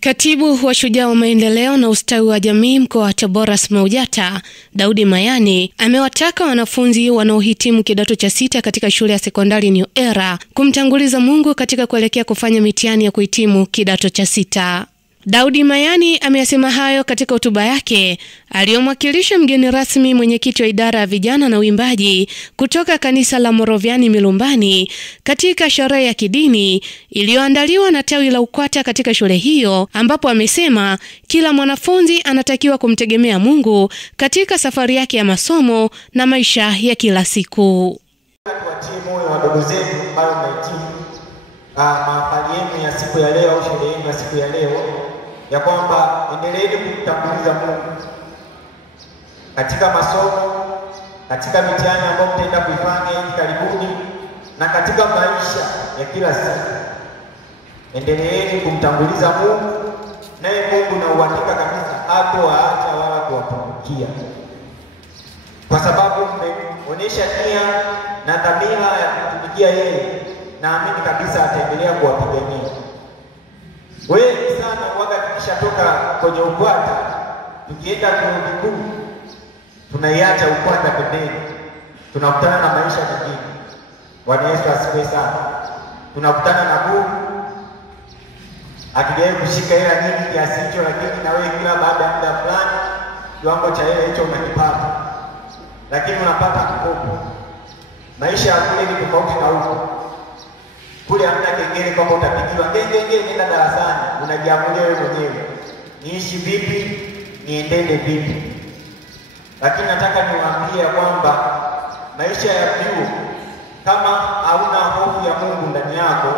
Katibu wa Shujaa wa Maendeleo na Ustawi wa Jamii mkoa wa Tabora SMAUJATA, Daudi Mayani, amewataka wanafunzi wanaohitimu kidato cha 6 katika shule ya sekondari New Era kumtanguliza Mungu katika kuelekea kufanya mitihani ya kuhitimu kidato cha 6. Daudi Mayani ameyasema hayo katika hotuba yake aliyomwakilisha mgeni rasmi mwenyekiti wa idara ya vijana na uimbaji kutoka kanisa la Moraviani Milumbani katika sherehe ya kidini iliyoandaliwa na tawi la UKWATA katika shule hiyo, ambapo amesema kila mwanafunzi anatakiwa kumtegemea Mungu katika safari yake ya masomo na maisha ya kila siku. Tuwatie moyo wadogo zetu ambao wamehitimu mahafali yenu ya siku ya leo au sherehe yenu ya siku ya leo, ya kwamba endeleeni kumtanguliza Mungu katika masomo, katika mitihani ambayo mtaenda kuifanya hivi karibuni, na katika maisha ya kila siku. Endeleeni kumtanguliza Mungu, naye Mungu na uhakika kabisa hatowaacha wala kuwapungukia, kwa sababu mmeonyesha nia na dhamira ya kutumikia yeye. Naamini kabisa ataendelea kuwapigania. Wengi sana wakati tukishatoka kwenye UKWATA, tukienda chuo kikuu, tunaiacha UKWATA pembeni, tunakutana na maisha mengine. Bwana Yesu asifiwe sana. Tunakutana na Mungu, akijaye kushika hela nyingi kiasi hicho, lakini na wewe kila baada ya muda fulani kiwango cha hela hicho unakipata, lakini unapata mkopo. Maisha ya kule ni tofauti na huko. Kule hamna kengele kwamba utapigiwa ngenge nenda darasani, unajiamulia wewe mwenyewe niishi vipi, niendende vipi. Lakini nataka niwaambie kwamba maisha ya vyuo, kama hauna hofu ya Mungu ndani yako,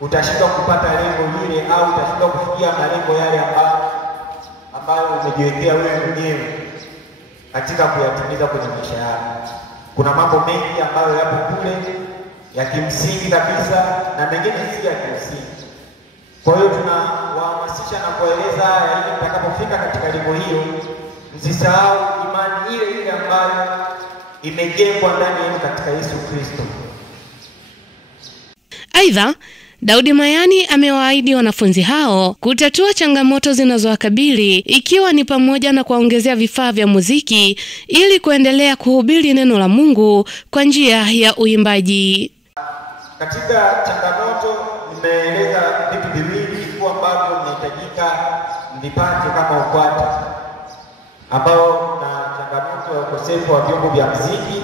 utashindwa kupata lengo lile, au utashindwa kufikia malengo yale ambayo umejiwekea wewe mwenyewe katika kuyatimiza kwenye maisha yako. Kuna mambo mengi ambayo yapo kule ya kimsingi kabisa na mengine si ya kimsingi. Kwa hiyo tunawahamasisha na kueleza haya ili mtakapofika katika lengo hiyo, msisahau imani ile ile ambayo imejengwa ndani yenu katika Yesu Kristo. Aidha, Daudi Mayani amewaahidi wanafunzi hao kutatua changamoto zinazowakabili, ikiwa ni pamoja na kuwaongezea vifaa vya muziki ili kuendelea kuhubiri neno la Mungu kwa njia ya uimbaji. Katika changamoto nimeeleza vitu viwili vikubwa ambavyo vinahitajika mvipate kama UKWATA, ambao na changamoto ya ukosefu wa vyombo vya muziki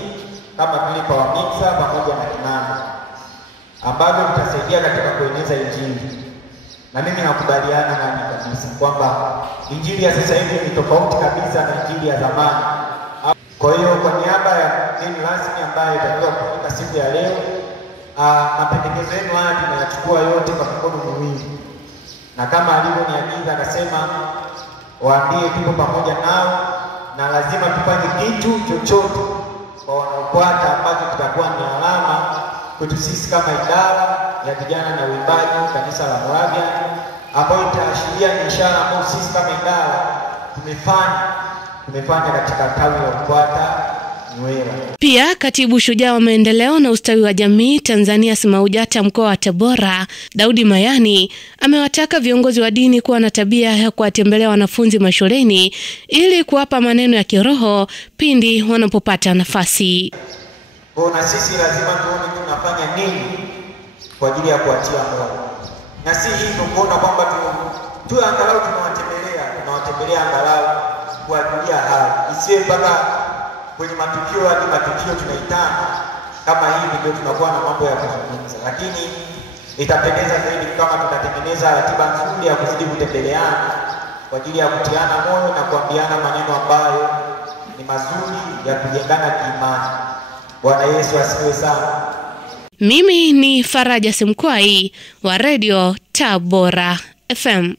kama vile power mixer pamoja na kinanda, ambavyo vitasaidia katika kueneza Injili. Na mimi nakubaliana nani kabisa kwamba Injili ya sasa hivi ni tofauti kabisa na Injili ya zamani. Kwa hiyo kwa niaba ya mgeni rasmi ambaye itakuwa kufika siku ya leo, mapendekezo yenu haya tunayachukua yote kwa mikono miwili, na kama alivyoniagiza akasema waambie tuko pamoja nao, na lazima tufanye kitu chochote kwa wanaofuata ambacho kitakuwa ni alama kwetu sisi kama idara ya vijana na uimbaji kanisa la Moraviani, ambayo itaashiria ni ishara ambayo sisi kama idara tumefanya katika tawi la UKWATA New Era. Pia Katibu Shujaa wa Maendeleo na Ustawi wa Jamii Tanzania SMAUJATA mkoa wa Tabora, Daudi Mayani, amewataka viongozi wa dini kuwa na tabia ya kuwatembelea wanafunzi mashuleni ili kuwapa maneno ya kiroho pindi wanapopata nafasi. Na sisi lazima tuone tunafanya nini kwa ajili ya kuatia moyo, na si hivyo kuona kwamba tu angalau tunawatembelea angalau kuwajulia hali, isiwe mpaka kwenye matukio hadi matukio tunaitana kama hivi ndio tunakuwa na mambo ya kuzungumza. Lakini itapendeza zaidi kama tutatengeneza ratiba nzuri ya kuzidi kutembeleana kwa ajili ya kutiana moyo na kuambiana maneno ambayo ni mazuri ya kujengana kiimani. Bwana Yesu asifiwe sana. Mimi ni Faraja Semkwai wa Radio Tabora FM.